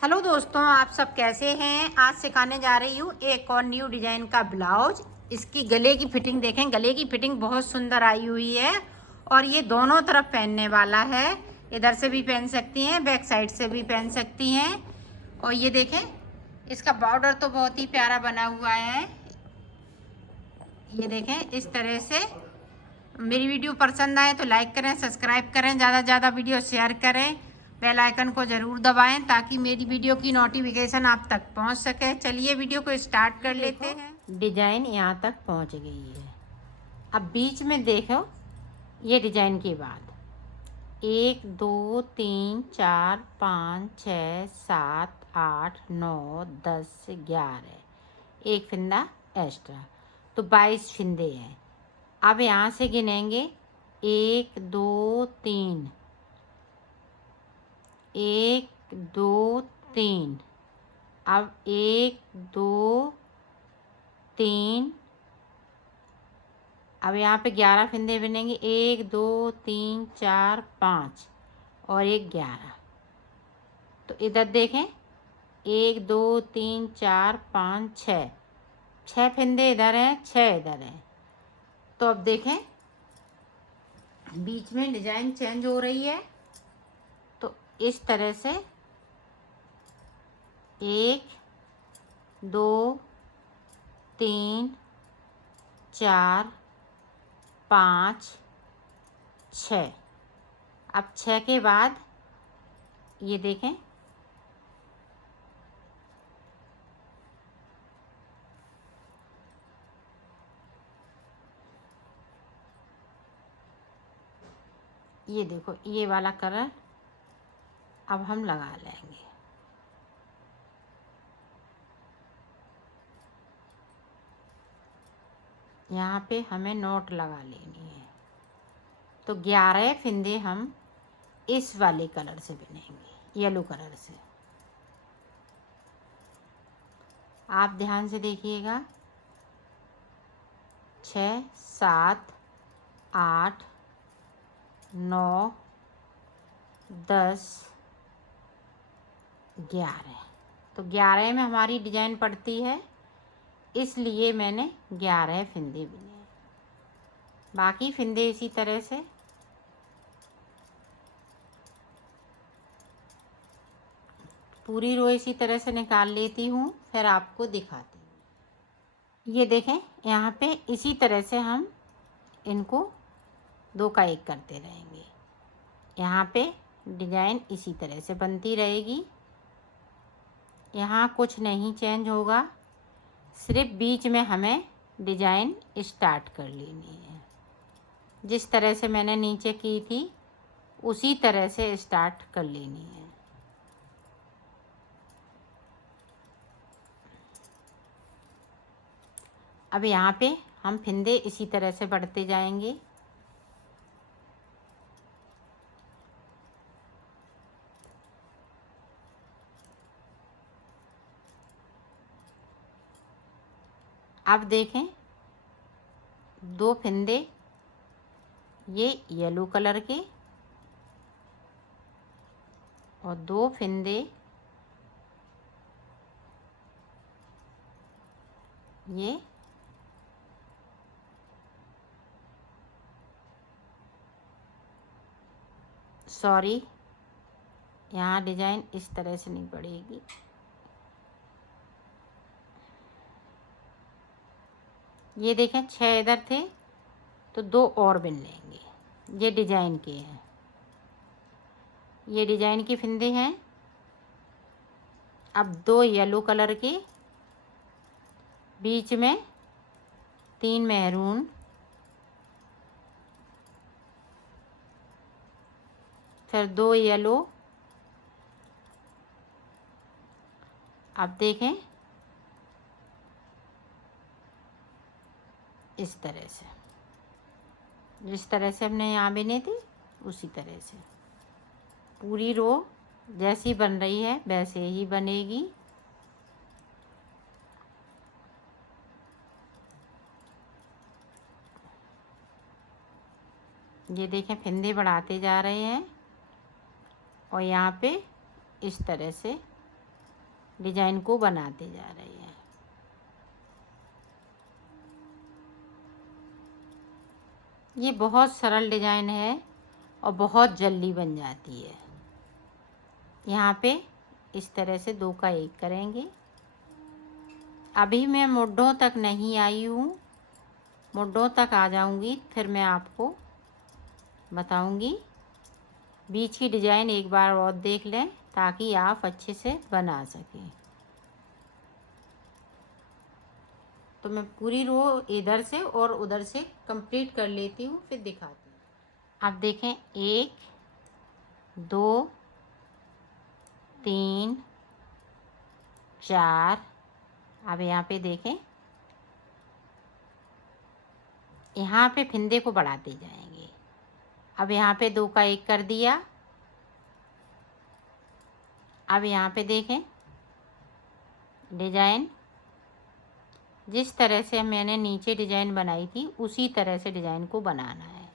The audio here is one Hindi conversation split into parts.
हेलो दोस्तों, आप सब कैसे हैं। आज सिखाने जा रही हूँ एक और न्यू डिज़ाइन का ब्लाउज। इसकी गले की फिटिंग देखें, गले की फिटिंग बहुत सुंदर आई हुई है और ये दोनों तरफ पहनने वाला है। इधर से भी पहन सकती हैं, बैक साइड से भी पहन सकती हैं। और ये देखें, इसका बॉर्डर तो बहुत ही प्यारा बना हुआ है। ये देखें इस तरह से। मेरी वीडियो पसंद आए तो लाइक करें, सब्सक्राइब करें, ज़्यादा से ज़्यादा वीडियो शेयर करें, बेल आइकन को ज़रूर दबाएं ताकि मेरी वीडियो की नोटिफिकेशन आप तक पहुंच सके। चलिए वीडियो को स्टार्ट कर लेते हैं। डिज़ाइन यहाँ तक पहुंच गई है। अब बीच में देखो, ये डिज़ाइन के बाद 1 2 3 4 5 6 7 8 9 10 11 एक फिंदा एक्स्ट्रा, तो 22 फिंदे हैं। अब यहाँ से गिनेंगे 1 2 3, 1 2 3। अब 1 2 3। अब यहाँ पे 11 फिंदे बनेंगे, 1 2 3 4 5 और एक 11। तो इधर देखें, 1 2 3 4 5 6 फिंदे इधर हैं, 6 इधर हैं। तो अब देखें बीच में डिज़ाइन चेंज हो रही है। तो इस तरह से 1 2 3 4 5 6। अब 6 के बाद ये देखें, ये देखो ये वाला कलर अब हम लगा लेंगे। यहाँ पे हमें नोट लगा लेनी है। तो 11 फिंदे हम इस वाले कलर से बनेंगे, येलो कलर से। आप ध्यान से देखिएगा, 6 7 8 9 10 11। तो 11 में हमारी डिजाइन पड़ती है, इसलिए मैंने 11 फिंदे बुने। बाकी फिंदे इसी तरह से पूरी रो इसी तरह से निकाल लेती हूँ, फिर आपको दिखाती हूँ। ये देखें, यहाँ पे इसी तरह से हम इनको 2 का 1 करते रहेंगे। यहाँ पे डिजाइन इसी तरह से बनती रहेगी। यहाँ कुछ नहीं चेंज होगा, सिर्फ बीच में हमें डिजाइन स्टार्ट कर लेनी है। जिस तरह से मैंने नीचे की थी उसी तरह से स्टार्ट कर लेनी है। अब यहाँ पे हम फिंदे इसी तरह से बढ़ते जाएंगे। अब देखें, 2 फिंदे ये येलो कलर के और 2 फिंदे ये सॉरी, यहाँ डिजाइन इस तरह से नहीं पड़ेगी। ये देखें 6 इधर थे तो 2 और बिन लेंगे। ये डिजाइन के हैं, ये डिजाइन की फिंदे हैं। अब 2 येलो कलर के, बीच में 3 मैरून, फिर 2 येलो। अब देखें इस तरह से, जिस तरह से हमने यहाँ बिने थे उसी तरह से पूरी रो जैसी बन रही है वैसे ही बनेगी। ये देखें फिंदे बढ़ाते जा रहे हैं और यहाँ पे इस तरह से डिजाइन को बनाते जा रही है। ये बहुत सरल डिजाइन है और बहुत जल्दी बन जाती है। यहाँ पे इस तरह से 2 का 1 करेंगे। अभी मैं मुड्ढों तक नहीं आई हूँ, मुड्ढों तक आ जाऊँगी फिर मैं आपको बताऊँगी। बीच की डिजाइन एक बार और देख लें ताकि आप अच्छे से बना सकें। तो मैं पूरी रो इधर से और उधर से कंप्लीट कर लेती हूँ, फिर दिखाती हूँ। अब देखें 1 2 3 4। अब यहाँ पे देखें, यहाँ पे फिंदे को बढ़ाते जाएंगे। अब यहाँ पे 2 का 1 कर दिया। अब यहाँ पे देखें डिजाइन जिस तरह से मैंने नीचे डिजाइन बनाई थी उसी तरह से डिजाइन को बनाना है।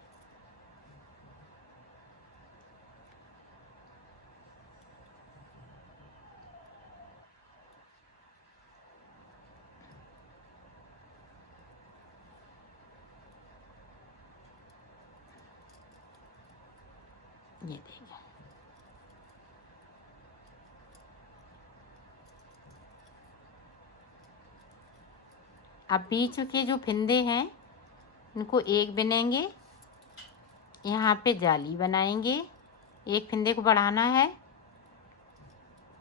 ये देखें, अब बीच के जो फिंदे हैं इनको 1 बिनेंगे, यहाँ पे जाली बनाएंगे। 1 फिंदे को बढ़ाना है,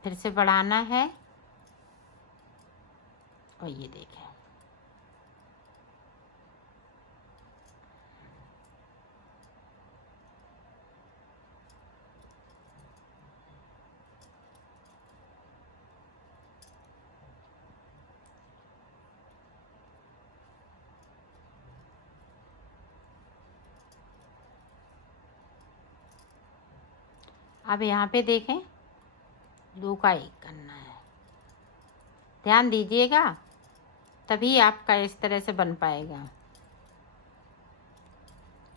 फिर से बढ़ाना है और ये देखें अब यहाँ पे देखें 2 का 1 करना है। ध्यान दीजिएगा तभी आपका इस तरह से बन पाएगा।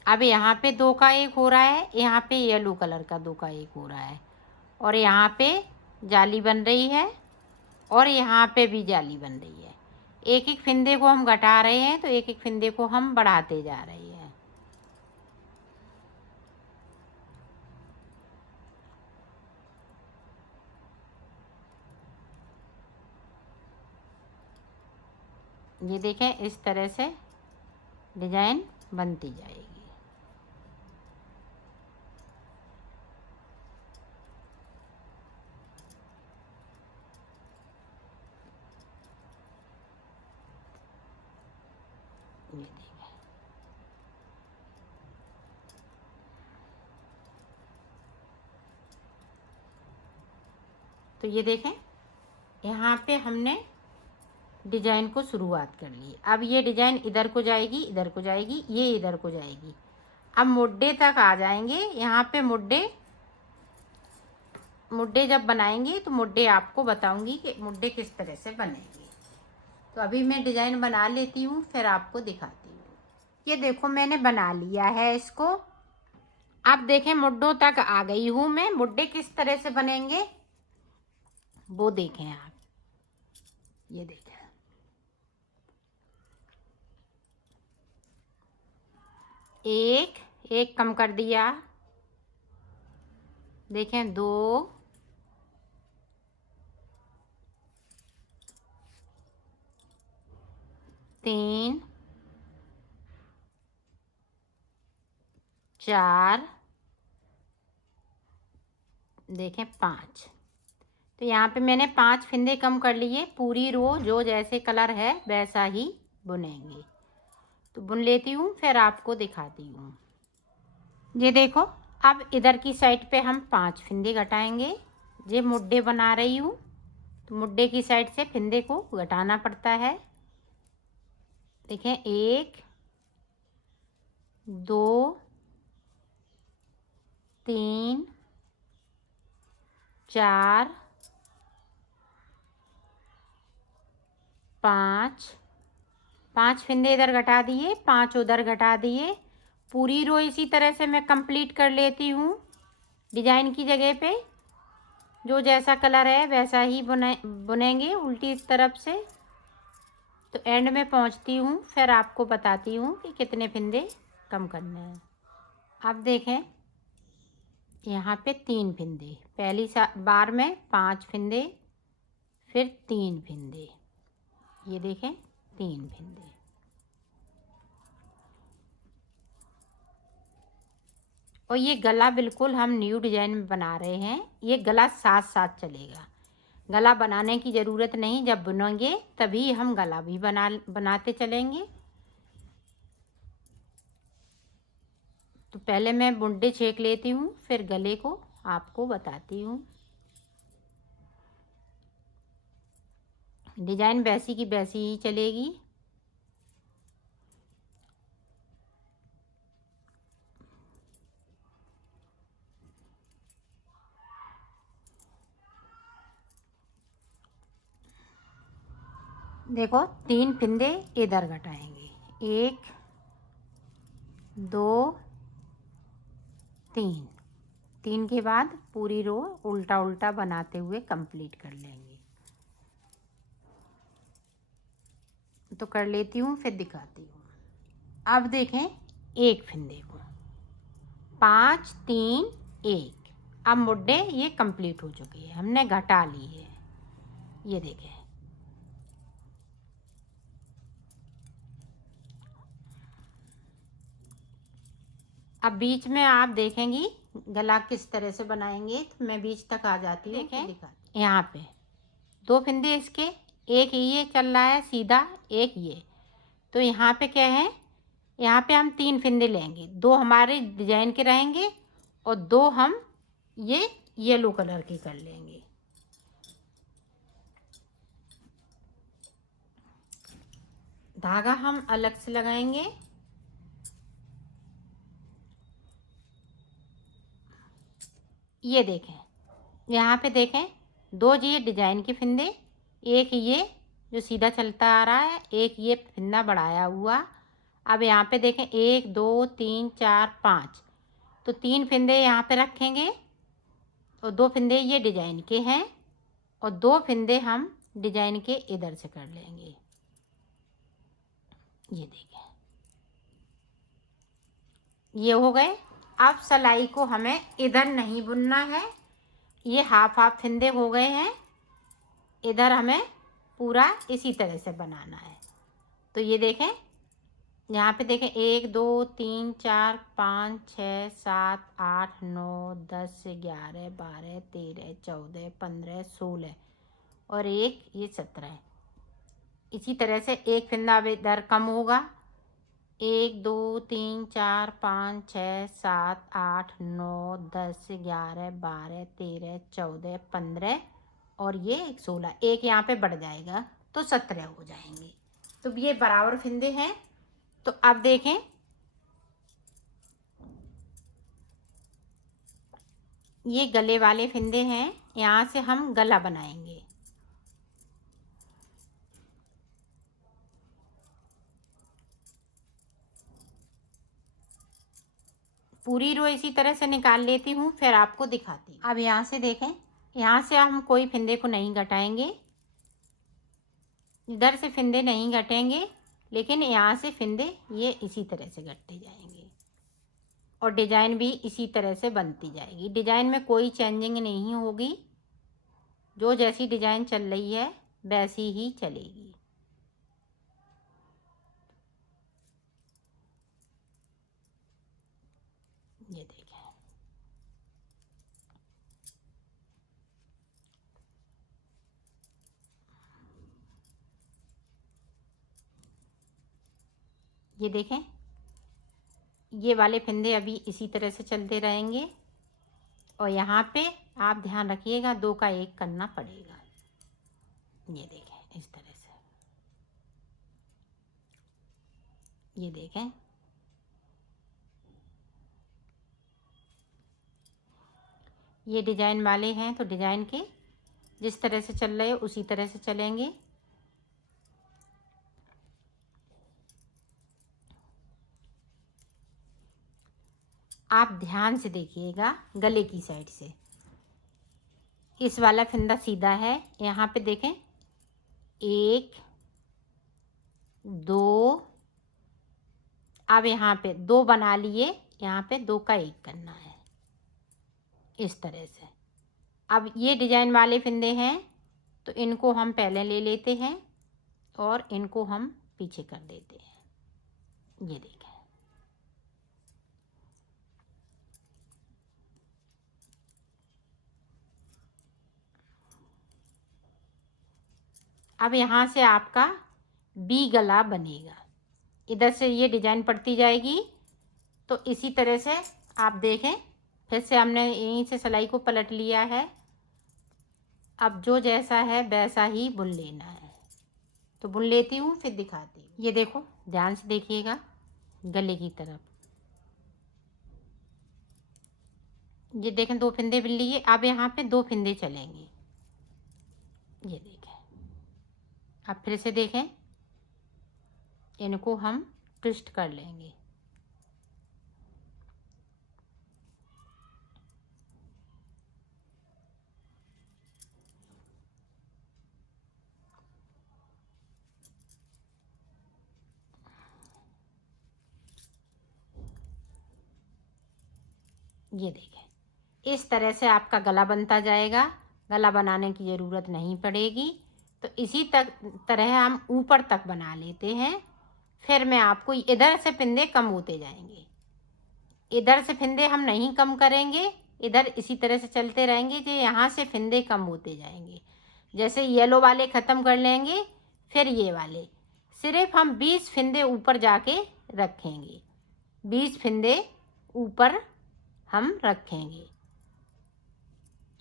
अब यहाँ पे 2 का 1 हो रहा है, यहाँ पे येलो कलर का 2 का 1 हो रहा है और यहाँ पे जाली बन रही है और यहाँ पे भी जाली बन रही है। एक एक फिंदे को हम घटा रहे हैं तो एक एक फिंदे को हम बढ़ाते जा रहे हैं। ये देखें इस तरह से डिजाइन बनती जाएगी। ये देखें, तो ये देखें यहाँ पे हमने डिजाइन को शुरुआत कर ली। अब ये डिजाइन इधर को जाएगी, इधर को जाएगी, ये इधर को जाएगी। अब मुड्ढे तक आ जाएंगे। यहाँ पे मुड्ढे जब बनाएंगे तो मुड्ढे आपको बताऊंगी कि मुड्ढे किस तरह से बनेंगे। तो अभी मैं डिजाइन बना लेती हूँ फिर आपको दिखाती हूँ। ये देखो मैंने बना लिया है इसको। अब देखें मुड्ढों तक आ गई हूँ मैं। मुड्ढे किस तरह से बनेंगे वो देखें आप। ये देखें एक कम कर दिया। देखें 2 3 4 देखें 5। तो यहाँ पे मैंने 5 फिंदे कम कर लिए। पूरी रो जो जैसे कलर है वैसा ही बुनेंगे। तो बुन लेती हूँ फिर आपको दिखाती हूँ। ये देखो अब इधर की साइड पे हम 5 फिंदे घटाएंगे। ये मुड्ढे बना रही हूँ तो मुड्ढे की साइड से फिंदे को घटाना पड़ता है। देखें 1 2 3 4 5 फिंदे इधर घटा दिए, 5 उधर घटा दिए। पूरी रो इसी तरह से मैं कंप्लीट कर लेती हूँ। डिजाइन की जगह पे जो जैसा कलर है वैसा ही बुनेंगे उल्टी तरफ से। तो एंड में पहुंचती हूँ, फिर आपको बताती हूँ कि कितने फंदे कम करने हैं। अब देखें, यहाँ पे 3 फंदे, पहली बार में 5 फंदे, फिर 3 फंदे, ये देखें 3 फंदे। और ये गला बिल्कुल हम न्यू डिजाइन में बना रहे हैं, ये गला साथ साथ चलेगा। गला बनाने की ज़रूरत नहीं, जब बुनेंगे तभी हम गला भी बनाते चलेंगे। तो पहले मैं बुंडे छेक लेती हूँ, फिर गले को आपको बताती हूँ। डिजाइन वैसी की वैसी ही चलेगी। देखो 3 फंदे इधर घटाएंगे, 1 2 3, 3 के बाद पूरी रो उल्टा उल्टा बनाते हुए कंप्लीट कर लेंगे। तो कर लेती हूँ, फिर दिखाती हूँ। अब देखें, 1 फंदे को 5 3 1। अब मुड्डे ये कंप्लीट हो चुके हैं, हमने घटा ली है, ये देखें। अब बीच में आप देखेंगी गला किस तरह से बनाएंगे, तो मैं बीच तक आ जाती हूँ। देखें यहाँ पे 2 फंदे इसके, एक ये चल रहा है सीधा, एक ये। तो यहाँ पे क्या है, यहाँ पे हम 3 फंदे लेंगे, 2 हमारे डिजाइन के रहेंगे और 2 हम ये येलो कलर के कर लेंगे। धागा हम अलग से लगाएंगे। ये देखें, यहाँ पे देखें 2 ये डिजाइन के फंदे, एक ये जो सीधा चलता आ रहा है, एक ये फंदा बढ़ाया हुआ। अब यहाँ पे देखें 1 2 3 4 5, तो 3 फंदे यहाँ पे रखेंगे और 2 फंदे ये डिजाइन के हैं और 2 फंदे हम डिजाइन के इधर से कर लेंगे। ये देखें, ये हो गए। अब सिलाई को हमें इधर नहीं बुनना है, ये हाफ हाफ फंदे हो गए हैं, इधर हमें पूरा इसी तरह से बनाना है। तो ये देखें, यहाँ पे देखें 1 2 3 4 5 6 7 8 9 10 11 12 13 14 15 16 और एक ये 17। इसी तरह से एक फंदा अब इधर कम होगा, 1 2 3 4 5 6 7 8 9 10 11 12 13 14 15 और ये 16, एक यहाँ पे बढ़ जाएगा तो 17 हो जाएंगे। तो ये बराबर फंदे हैं। तो अब देखें, ये गले वाले फंदे हैं, यहाँ से हम गला बनाएंगे। पूरी रो इसी तरह से निकाल लेती हूँ, फिर आपको दिखाती हूँ। अब यहाँ से देखें, यहाँ से हम कोई फंदे को नहीं घटाएंगे, इधर से फंदे नहीं घटेंगे, लेकिन यहाँ से फंदे ये इसी तरह से घटते जाएंगे और डिजाइन भी इसी तरह से बनती जाएगी। डिजाइन में कोई चेंजिंग नहीं होगी, जो जैसी डिजाइन चल रही है वैसी ही चलेगी। ये देखें, ये देखें, ये वाले फंदे अभी इसी तरह से चलते रहेंगे और यहाँ पे आप ध्यान रखिएगा 2 का 1 करना पड़ेगा। ये देखें इस तरह से, ये देखें, ये डिजाइन वाले हैं तो डिजाइन के जिस तरह से चल रहे हैं उसी तरह से चलेंगे। आप ध्यान से देखिएगा गले की साइड से, इस वाला फंदा सीधा है। यहाँ पे देखें, 1 2, अब यहाँ पे 2 बना लिए, यहाँ पे 2 का 1 करना है इस तरह से। अब ये डिजाइन वाले फंदे हैं तो इनको हम पहले ले लेते हैं और इनको हम पीछे कर देते हैं। ये देखें, अब यहाँ से आपका बी गला बनेगा। इधर से ये डिजाइन पड़ती जाएगी। तो इसी तरह से आप देखें, फिर से हमने यहीं से सिलाई को पलट लिया है। अब जो जैसा है वैसा ही बुन लेना है। तो बुन लेती हूँ फिर दिखाती हूँ। ये देखो, ध्यान से देखिएगा गले की तरफ। ये देखें, 2 फंदे बुन लिए। अब यहाँ पे 2 फंदे चलेंगे। ये देखें, अब फिर से देखें, इनको हम ट्विस्ट कर लेंगे। ये देखें, इस तरह से आपका गला बनता जाएगा। गला बनाने की ज़रूरत नहीं पड़ेगी। तो इसी तरह हम ऊपर तक बना लेते हैं। फिर मैं आपको, इधर से फंदे कम होते जाएंगे, इधर से फंदे हम नहीं कम करेंगे, इधर इसी तरह से चलते रहेंगे कि यहाँ से फंदे कम होते जाएंगे। जैसे येलो वाले ख़त्म कर लेंगे, फिर ये वाले सिर्फ हम 20 फंदे ऊपर जाके रखेंगे। 20 फंदे ऊपर हम रखेंगे।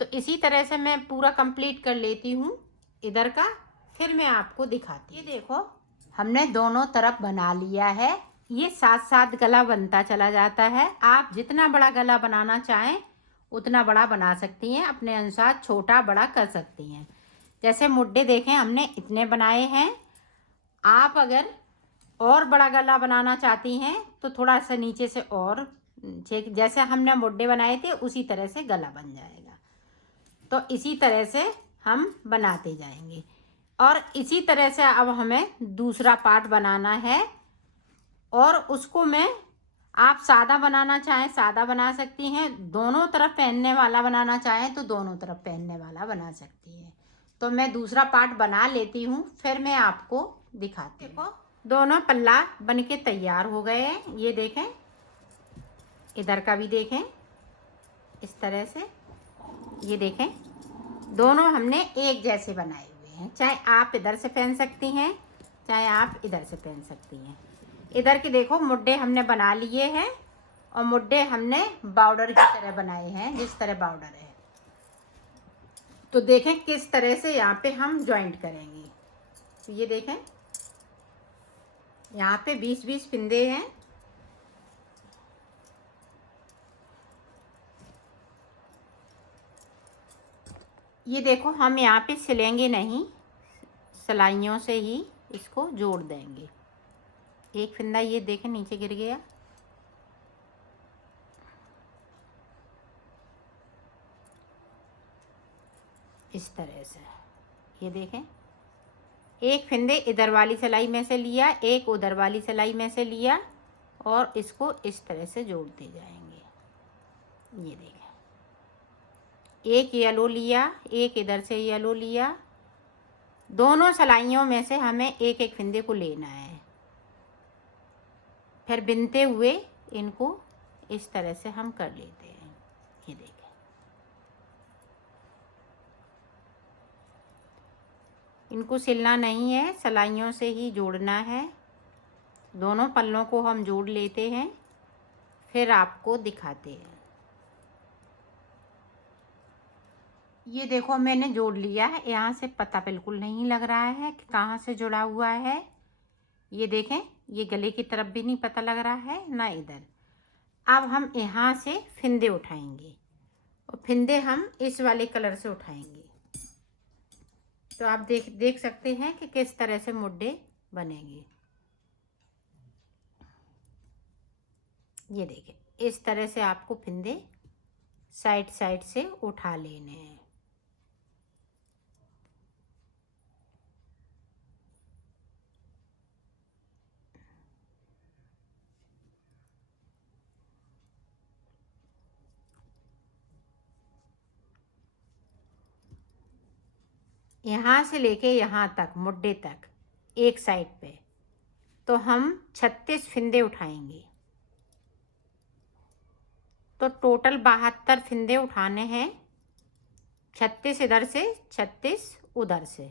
तो इसी तरह से मैं पूरा कंप्लीट कर लेती हूँ इधर का, फिर मैं आपको दिखाती हूँ। ये देखो, हमने दोनों तरफ बना लिया है। ये साथ साथ गला बनता चला जाता है। आप जितना बड़ा गला बनाना चाहें उतना बड़ा बना सकती हैं, अपने अनुसार छोटा बड़ा कर सकती हैं। जैसे मुड्डे देखें, हमने इतने बनाए हैं। आप अगर और बड़ा गला बनाना चाहती हैं तो थोड़ा सा नीचे से और जैसे हमने मुड्डे बनाए थे उसी तरह से गला बन जाएगा। तो इसी तरह से हम बनाते जाएंगे। और इसी तरह से अब हमें दूसरा पार्ट बनाना है, और उसको मैं, आप सादा बनाना चाहें सादा बना सकती हैं, दोनों तरफ पहनने वाला बनाना चाहें तो दोनों तरफ पहनने वाला बना सकती हैं। तो मैं दूसरा पार्ट बना लेती हूँ, फिर मैं आपको दिखाती हूँ। दोनों पल्ला बनके तैयार हो गए हैं। ये देखें, इधर का भी देखें इस तरह से। ये देखें, दोनों हमने एक जैसे बनाए हुए हैं। चाहे आप इधर से पहन सकती हैं, चाहे आप इधर से पहन सकती हैं। इधर के देखो, मुड्डे हमने बना लिए हैं और मुड्डे हमने बॉर्डर की तरह बनाए हैं, जिस तरह बॉर्डर है। तो देखें किस तरह से यहाँ पे हम जॉइंट करेंगे। तो ये देखें, यहाँ पे 20-20 फंदे हैं। ये देखो, हम यहाँ पे सिलेंगे नहीं, सिलाइयों से ही इसको जोड़ देंगे। एक फंदा ये देखें नीचे गिर गया। इस तरह से ये देखें, एक फंदे इधर वाली सिलाई में से लिया, एक उधर वाली सिलाई में से लिया, और इसको इस तरह से जोड़ते जाएंगे। ये देखें, एक येलो लिया, एक इधर से येलो लिया, दोनों सिलाइयों में से हमें एक एक फंदे को लेना है। फिर बिनते हुए इनको इस तरह से हम कर लेते हैं। ये देखें, इनको सिलना नहीं है, सिलाइयों से ही जोड़ना है। दोनों पल्लों को हम जोड़ लेते हैं, फिर आपको दिखाते हैं। ये देखो, मैंने जोड़ लिया है। यहाँ से पता बिल्कुल नहीं लग रहा है कि कहाँ से जुड़ा हुआ है। ये देखें, ये गले की तरफ भी नहीं पता लग रहा है, ना इधर। अब हम यहाँ से फिंदे उठाएंगे और फिंदे हम इस वाले कलर से उठाएंगे। तो आप देख सकते हैं कि किस तरह से मुड्डे बनेंगे। ये देखें, इस तरह से आपको फिंदे साइड साइड से उठा लेने हैं। यहाँ से लेके यहाँ तक मुड्डे तक एक साइड पे, तो हम 36 फिंदे उठाएंगे। तो टोटल 72 फिंदे उठाने हैं, 36 इधर से 36 उधर से।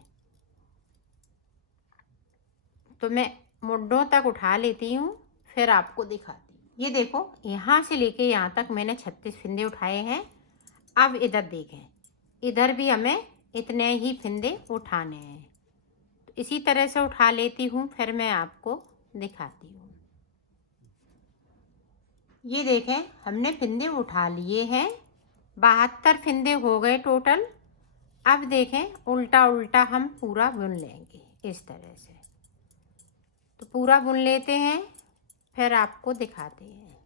तो मैं मुड्डों तक उठा लेती हूँ, फिर आपको दिखाती हूँ। ये देखो, यहाँ से लेके यहाँ तक मैंने 36 फिंदे उठाए हैं। अब इधर देखें, इधर भी हमें इतने ही फिंदे उठाने हैं। तो इसी तरह से उठा लेती हूँ, फिर मैं आपको दिखाती हूँ। ये देखें, हमने फिंदे उठा लिए हैं, 72 फिंदे हो गए टोटल। अब देखें, उल्टा उल्टा हम पूरा बुन लेंगे इस तरह से। तो पूरा बुन लेते हैं, फिर आपको दिखाते हैं।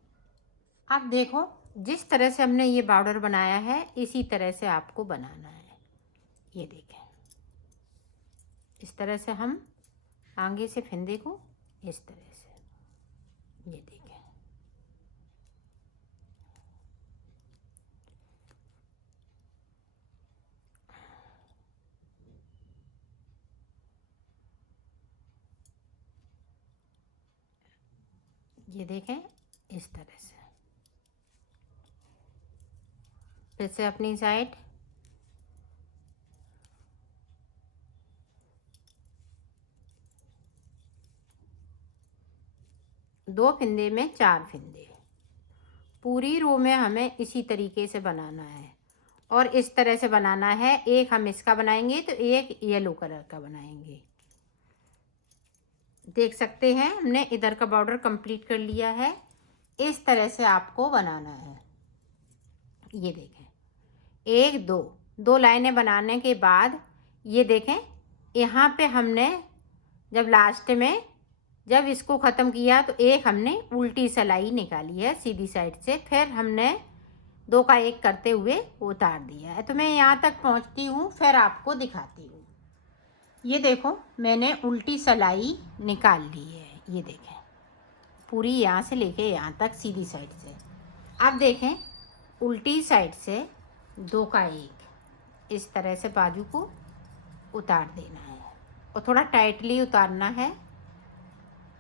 अब देखो, जिस तरह से हमने ये बॉर्डर बनाया है, इसी तरह से आपको बनाना है। ये देखें, इस तरह से हम आगे से फिंदे को इस तरह से, ये देखें। ये देखें, इस तरह से। फिर से अपनी साइड, दो फिंदे में 4 फिंदे। पूरी रो में हमें इसी तरीके से बनाना है, और इस तरह से बनाना है। एक हम इसका बनाएंगे तो एक येलो कलर का बनाएंगे। देख सकते हैं, हमने इधर का बॉर्डर कंप्लीट कर लिया है। इस तरह से आपको बनाना है। ये देखें, एक दो लाइनें बनाने के बाद, ये देखें, यहाँ पे हमने जब लास्ट में जब इसको ख़त्म किया तो एक हमने उल्टी सिलाई निकाली है सीधी साइड से, फिर हमने 2 का 1 करते हुए उतार दिया है। तो मैं यहाँ तक पहुँचती हूँ, फिर आपको दिखाती हूँ। ये देखो, मैंने उल्टी सिलाई निकाल ली है। ये देखें, पूरी यहाँ से लेके यहाँ तक सीधी साइड से। अब देखें, उल्टी साइड से 2 का 1 इस तरह से बाजू को उतार देना है, और थोड़ा टाइटली उतारना है,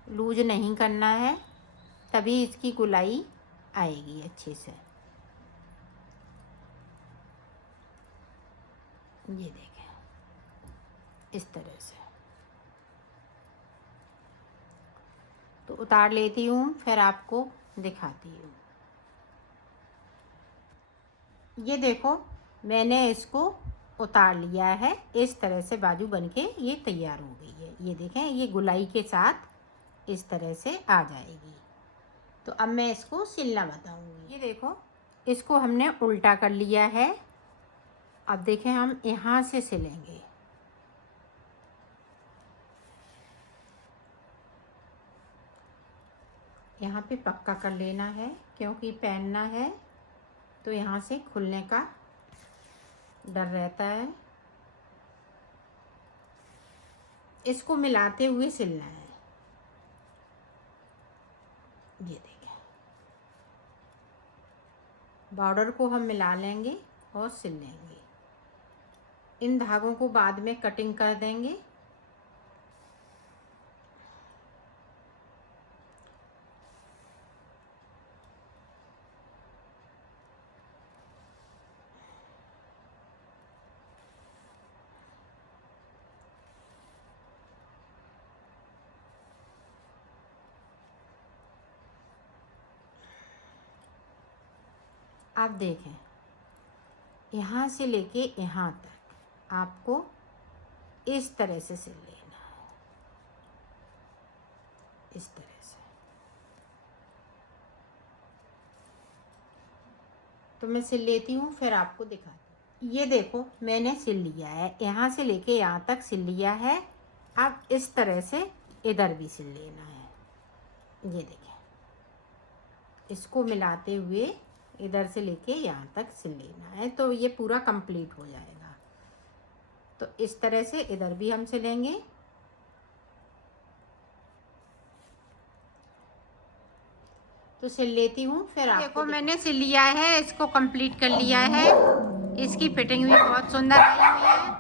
लूज नहीं करना है, तभी इसकी गुलाई आएगी अच्छे से। ये देखें, इस तरह से। तो उतार लेती हूँ, फिर आपको दिखाती हूँ। ये देखो, मैंने इसको उतार लिया है। इस तरह से बाजू बनके ये तैयार हो गई है। ये देखें, ये गुलाई के साथ इस तरह से आ जाएगी। तो अब मैं इसको सिलना बताऊंगी। ये देखो, इसको हमने उल्टा कर लिया है। अब देखें, हम यहाँ से सिलेंगे। यहाँ पे पक्का कर लेना है, क्योंकि पहनना है तो यहाँ से खुलने का डर रहता है। इसको मिलाते हुए सिलना है। ये देखें, बॉर्डर को हम मिला लेंगे और सिल लेंगे। इन धागों को बाद में कटिंग कर देंगे। आप देखें, यहाँ से लेके यहाँ तक आपको इस तरह से सिल लेना है, इस तरह से। तो मैं सिल लेती हूँ, फिर आपको दिखाती हूँ। ये देखो, मैंने सिल लिया है, यहाँ से लेके यहाँ तक सिल लिया है। अब इस तरह से इधर भी सिल लेना है। ये देखें, इसको मिलाते हुए इधर से लेके यहाँ तक सिल लेना है, तो ये पूरा कंप्लीट हो जाएगा। तो इस तरह से इधर भी हम सिलेंगे। तो सिल लेती हूँ, फिर आप देखो, मैंने सिल लिया है, इसको कंप्लीट कर लिया है। इसकी फिटिंग भी बहुत सुंदर आई हुई है।